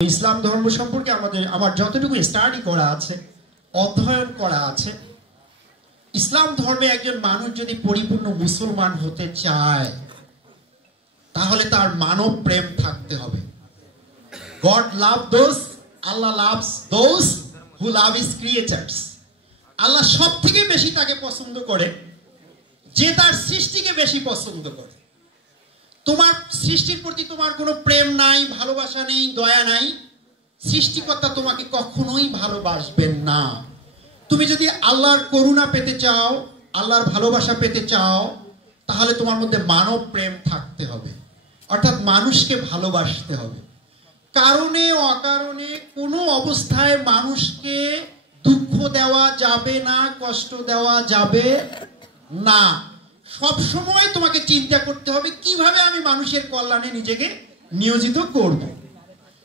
ইসলাম ধর্ম সম্পর্কে আমার যতটুকু স্টাডি করা আছে, অধ্যয়ন করা আছে, ইসলাম ধর্মে একজন মানুষ যদি পরিপূর্ণ মুসলমান হতে চায় তাহলে তার মানব প্রেম থাকতে হবে। God love those, Allah loves those who love his creators. আল্লাহ সব থেকে বেশি তাকে পছন্দ করে যে তার সৃষ্টিকে বেশি পছন্দ করে। তোমার সৃষ্টির প্রতি তোমার কোনো প্রেম নাই, ভালোবাসা নেই, দয়া নাই, সৃষ্টিকর্তা তোমাকে কখনোই ভালোবাসবেন না। তুমি যদি আল্লাহর করুণা পেতে চাও, আল্লাহর ভালোবাসা পেতে চাও, তাহলে তোমার মধ্যে মানব প্রেম থাকতে হবে, অর্থাৎ মানুষকে ভালোবাসতে হবে। কারণে অকারণে কোনো অবস্থায় মানুষকে দুঃখ দেওয়া যাবে না, কষ্ট দেওয়া যাবে না। সব সময় তোমাকে চিন্তা করতে হবে কিভাবে আমি মানুষের কল্যাণে নিজেকে নিয়োজিত করব।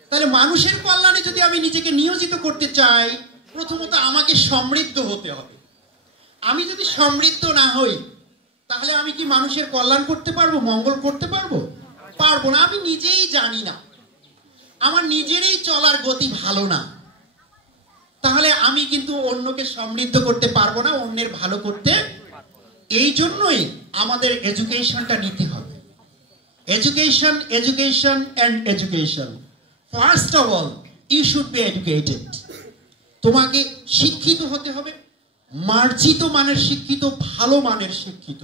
তাহলে মানুষের কল্যাণে যদি আমি নিজেকে নিয়োজিত করতে চাই, প্রথমত আমাকে সমৃদ্ধ হতে হবে। আমি যদি সমৃদ্ধ না হই তাহলে আমি কি মানুষের কল্যাণ করতে পারবো, মঙ্গল করতে পারবো? পারবো না। আমি নিজেই জানি না, আমার নিজেরই চলার গতি ভালো না, তাহলে আমি কিন্তু অন্যকে সমৃদ্ধ করতে পারবো না, অন্যের ভালো করতে। এই জন্যই আমাদের এডুকেশনটা নিতে হবে। Education, education and education. First of all you should be educated. তোমাকে শিক্ষিত হতে হবে, মার্জিত মানের শিক্ষিত, ভালো মানের শিক্ষিত,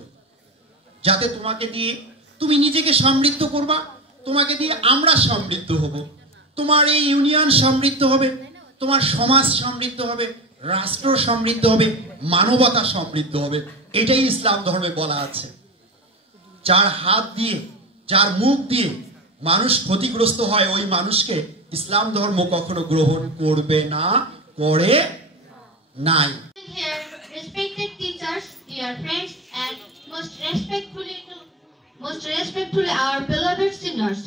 যাতে তোমাকে দিয়ে তুমি নিজেকে সমৃদ্ধ করবা, তোমাকে দিয়ে আমরা সমৃদ্ধ হব, তোমার এই ইউনিয়ন সমৃদ্ধ হবে, তোমার সমাজ সমৃদ্ধ হবে, রাষ্ট্র সমৃদ্ধ হবে, মানবতা সমৃদ্ধ হবে। এটাই ইসলাম ধর্মে বলা আছে। যার হাত দিয়ে, যার মুখ দিয়ে মানুষ ক্ষতিগ্রস্ত হয়, ওই মানুষকে ইসলাম ধর্ম কখনো গ্রহণ করবে না, করে নাই। Respected teachers, dear friends, and most respectfully our beloved sinners.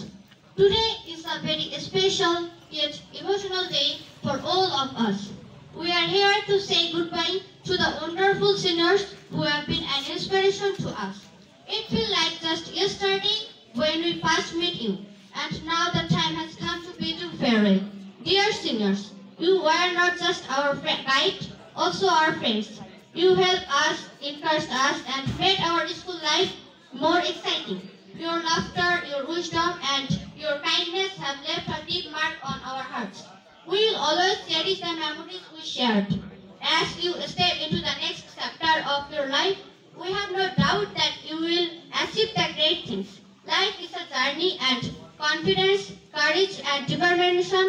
Today is a very special yet emotional day for all of us. We are here to say goodbye to the wonderful sinners who have been an inspiration to us. It feels like just yesterday when we first met you, and now the time has come to bid you farewell. Dear sinners, you were not just our guide, also our friends. You helped us, encouraged us, and made our school life more exciting. Your laughter, your wisdom, and your kindness have left a deep mark on our hearts. We will always cherish the memories we shared. As you step into the next chapter of your life, we have no doubt that you will achieve the great things. Life is a journey, and confidence, courage, and determination.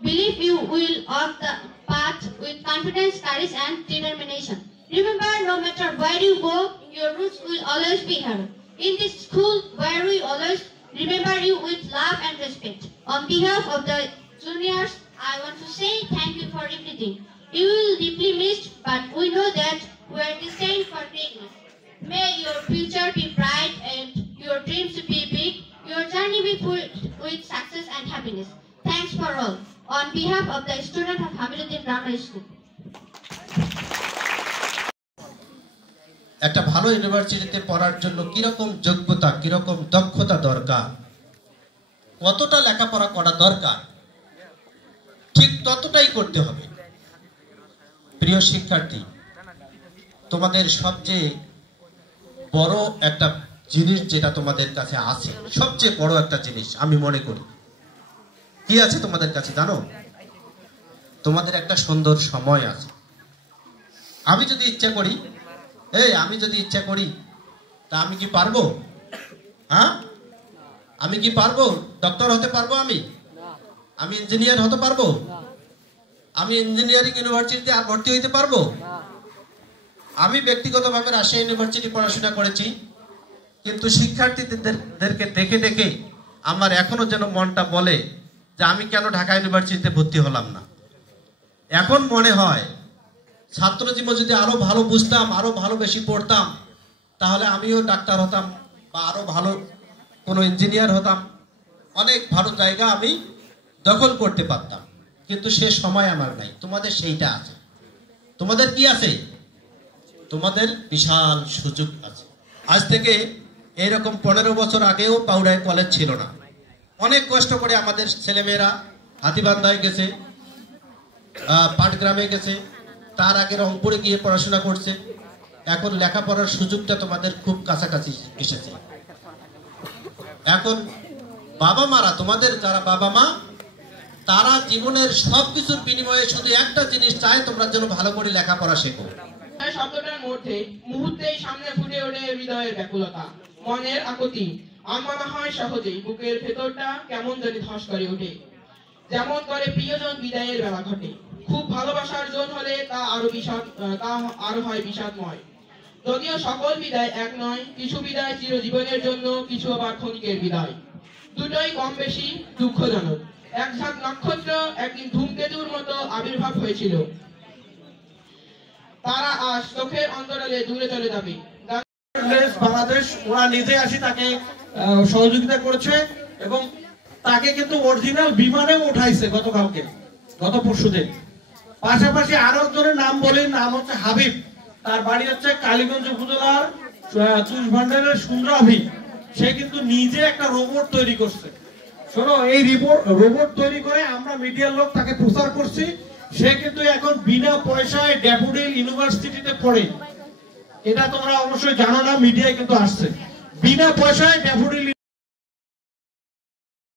Believe you will walk the path with confidence, courage, and determination. Remember, no matter where you go, your roots will always be here. In this school, where we always remember you with love and respect. On behalf of the juniors, I want to say thank you for everything. You will deeply missed, but we know that we are destined for greatness. May your future be bright and your dreams be big, your journey be filled with success and happiness. Thanks for all. On behalf of the student of Hamiduddin Grammar School. একটা ভালো ইউনিভার্সিটিতে পড়ার জন্য কিরকম যোগ্যতা, কিরকম দক্ষতা দরকার, কতটা লেখাপড়া করা দরকার, ঠিক ততটাই করতে হবে। প্রিয় শিক্ষার্থী, তোমাদের সবচেয়ে বড় একটা জিনিস যেটা তোমাদের কাছে আছে, সবচেয়ে বড় একটা জিনিস আমি মনে করি, কি আছে তোমাদের কাছে জানো? তোমাদের একটা সুন্দর সময় আছে। আমি যদি ইচ্ছা করি, আমি যদি ইচ্ছা করি, তা আমি কি পারবো? হ্যাঁ, আমি কি পারবো? ডক্টর হতে পারবো? আমি ইঞ্জিনিয়ার হতে পারবো? আমি ইঞ্জিনিয়ারিং ইউনিভার্সিটিতে আর ভর্তি হইতে পারবো? আমি ব্যক্তিগতভাবে রাজশাহী ইউনিভার্সিটি পড়াশোনা করেছি, কিন্তু শিক্ষার্থীদেরকে দেখে দেখে আমার এখনো যেন মনটা বলে যে আমি কেন ঢাকা ইউনিভার্সিটিতে ভর্তি হলাম না। এখন মনে হয় ছাত্র জীবন যদি আরো ভালো বুঝতাম, আরো ভালো বেশি পড়তাম, তাহলে আমিও ডাক্তার হতাম বা আরো ভালো কোনো ইঞ্জিনিয়ার হতাম, অনেক ভালো জায়গা আমি দখল করতে পারতাম। কিন্তু সে সময় আমার নাই। তোমাদের সেইটা আছে। তোমাদের কি আছে? তোমাদের বিশাল সুযোগ আছে। আজ থেকে এরকম 15 বছর আগেও পাউড়ায় কলেজ ছিল না। অনেক কষ্ট করে আমাদের ছেলেমেয়েরা হাতিবান্ধায় গেছে, পাটগ্রামে গেছে, তার আগে রংপুরে গিয়ে পড়াশোনা করছে। এখন লেখাপড়ার সুযোগটা তোমাদের খুব কাছাকাছি এসেছে। এখন বাবা মারা, তোমাদের যারা বাবা মা, তারা জীবনের সবকিছুর বিনিময়ে শুধু একটা জিনিস চায়, তোমরা যেন ভালো করে লেখাপড়া শেখো। শব্দটার মধ্যে মুহূর্তেই সামনে ফুটে ওঠে হৃদয়ের ব্যাকুলতা, মনের আকুতি। আমার মনে হয় সহজেই বুকের ভেতরটা কেমন জানি ধস করে ওঠে, যেমন করে প্রিয়জন বিদায়ের বেলা ঘটে। খুব ভালোবাসার জন হলে তা আরো হয় বিষাদময়। যদিও সকল বিদায় এক নয়, কিছু বিদায় চিরজীবনের জন্য, কিছু আবার ক্ষণিকের বিদায়। দুটোই কম বেশি দুঃখজনক। এক ঝাঁক নক্ষত্র একদিন ধূমকেতুর মতো আবির্ভাব হয়েছিল, তারা আজ চোখের অন্তরালে দূরে চলে যাবে। বাংলাদেশ ওরা নিজে আসি তাকে সহযোগিতা করেছে এবং তাকে কিন্তু অরিজিনাল বিমানেও উঠাইছে গত পরশুদিন। পাশাপাশি আরো একজনের নাম বলি, নাম হচ্ছে হাবিব। তার বাড়ি হচ্ছে কালীগঞ্জ উপজেলার চুষভান্ডারের সুন্দরাভি। সে কিন্তু নিজে একটা রোবট তৈরি করছে। শোনো, এই রোবট তৈরি করে আমরা মিডিয়ার লোক তাকে প্রচার করছি। সে কিন্তু এখন বিনা পয়সায় ড্যাফোডিল ইউনিভার্সিটিতে পড়ে। এটা তোমরা অবশ্যই জানো না, মিডিয়ায় কিন্তু আসছে। বিনা পয়সায় ড্যাফোডিল